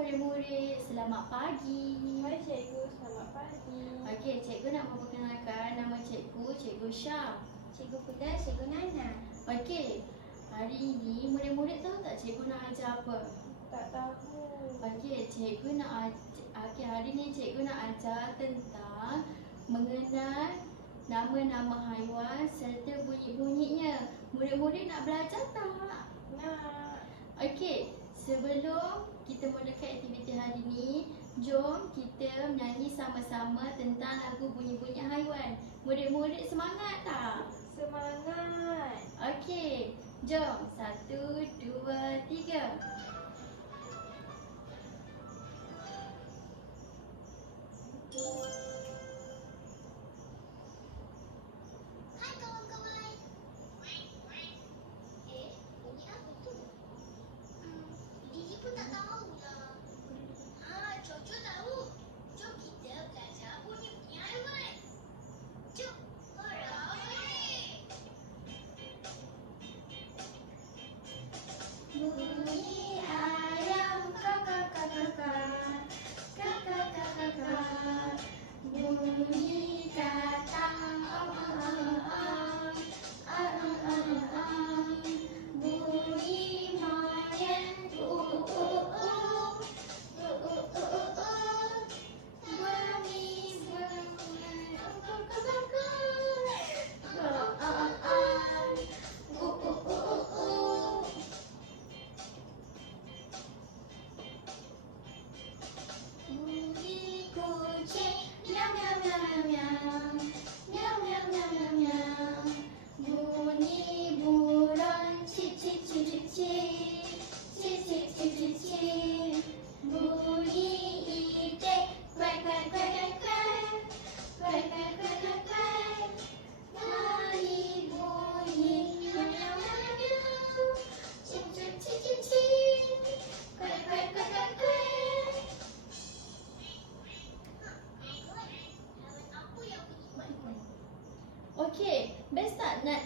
murid-murid, selamat pagi. Hai cikgu, selamat pagi. Okey, cikgu nak memperkenalkan nama cikgu, Cikgu Syah. Cikgu Kuda, Cikgu Nana. Okey, hari ini murid-murid tahu tak cikgu nak ajar apa? Tak tahu. Okey, cikgu nak ajar, okay, hari ni cikgu nak ajar tentang mengenal nama-nama haiwan serta bunyi-bunyinya. Murid-murid nak belajar tak? Nak. Okey, sebelum kita mulakan aktiviti hari ini, jom kita menyanyi sama-sama tentang lagu bunyi-bunyi haiwan. Murid-murid semangat tak? Semangat. Okey, jom. Satu, dua, tiga.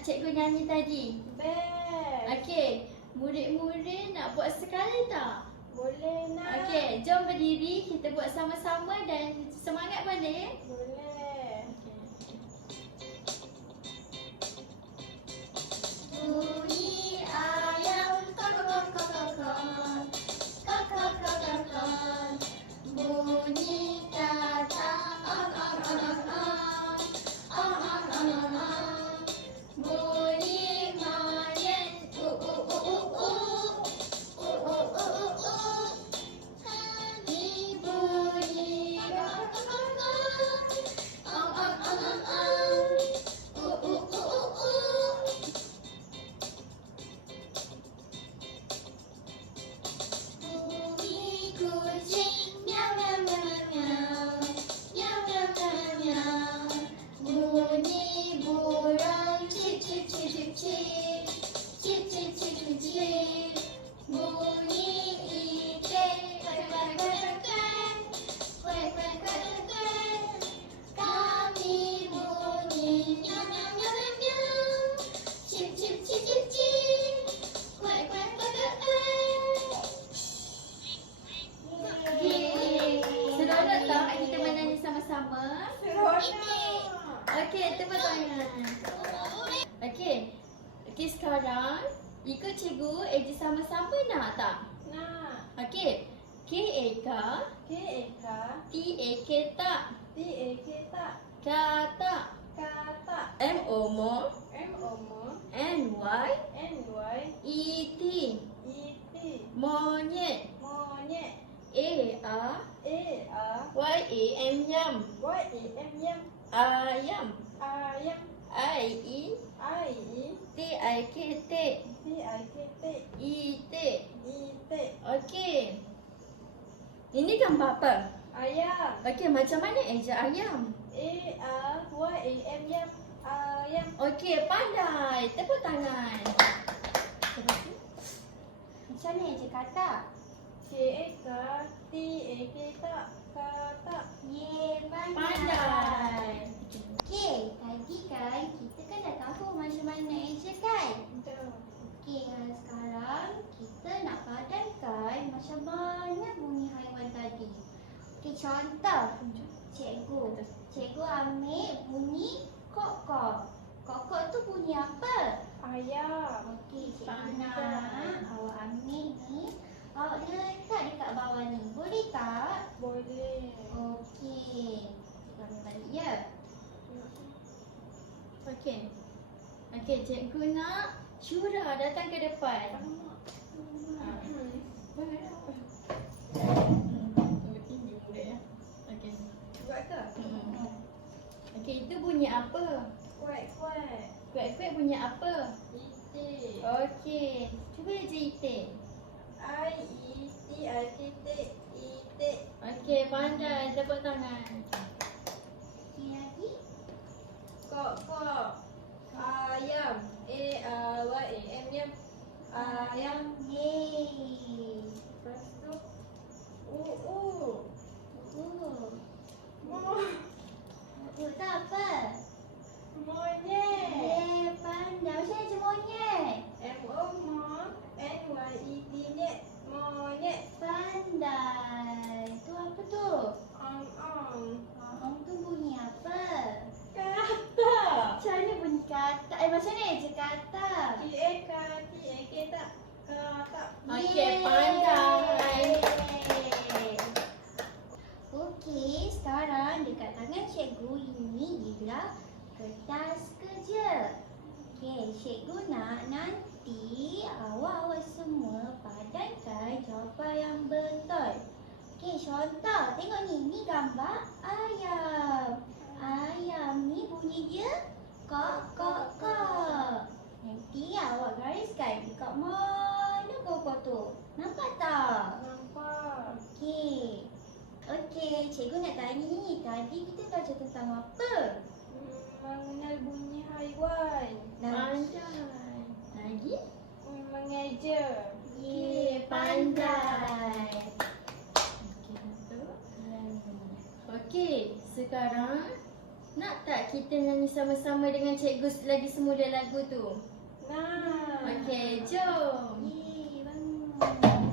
Cikgu nyanyi tadi? Best. Okey, murid-murid nak buat sekali tak? Boleh nak. Okey, jom berdiri kita buat sama-sama dan semangat boleh? Boleh. Bunyi sama-sama? Seronok. Okey, tepuk tangan. Okey. Okey, sekarang ikut cikgu Eji sama-sama nak tak? Nak. Okey. K A K K A K T A K tak T A K tak. K tak Kata. M O mo M O M N Y N Y E T E T. monyet Monyet. A A A A Y A M yam Y A M yam. ayam Ayam. I E I E T I K T T I K T. E T E T. Okey. Ini gambar apa? Ayam. Okey, macam mana eja ayam? A A Y A M yam. Ayam. Okey, pandai. Tepuk tangan. Macam mana eja kata? K A K T A K tak. Kata. Ye, pandai. Okey, tadi kan kita kan dah tahu macam mana eja kan? Betul. Okey, sekarang kita nak padankan macam mana bunyi haiwan Okey, contoh. Cikgu. Cikgu ambil bunyi kok-kok. Kok-kok tu bunyi apa? Ayam. Okey, cikgu nak awak ambil ni. Awak letak dekat bawah ni. Boleh tak? Boleh. Okey. Cikgu ambil balik ya. Okey. Okey, cikgu nak Syura datang ke depan. Okey. Itu bunyi apa? Kuat, kuat. Kuek-kuek bunyi apa? Itik. Okey. Cuba je itik. I, I, T, I, titik, itik. Okey, pandai. Tepuk tangan. Lagi. Kok, kok. Ayam. A, R, Y, A, M, yam. Ayam. Yeay. Lepas tu. U, U. Uh. Mo, Tu tak apa? Pandai. Macam mana je monyet? M, O, mo. N, Y, E, T, net. Monyet. Pandai. Tu apa tu? Ong, ong. Ong tu bunyi apa? Kata. Macam mana bunyi kata? Eh, macam mana je kata? T, A, K, T, A, K, tak. Kata. Okey, Yeay. pandai. Okey, sekarang dekat tangan cikgu ini ialah kertas kerja. Okey, cikgu nak nanti awak-awak semua padankan jawapan yang betul. Okey, contoh. Tengok ni, ni gambar ayam. Ayam ni bunyi dia kok kok kok. Nanti awak gariskan dekat mana kok tu. Nampak tak? Nampak. Okey. Okey, cikgu nak tanya ni. Tadi kita belajar tentang apa? Mengenal bunyi haiwan. Pandai. Lagi? Hmm, Mengeja. Ye, pandai. Okey, sekarang nak tak kita nyanyi sama-sama dengan cikgu lagi semula lagu tu? Nah. Okey, jom. Ye, bangun.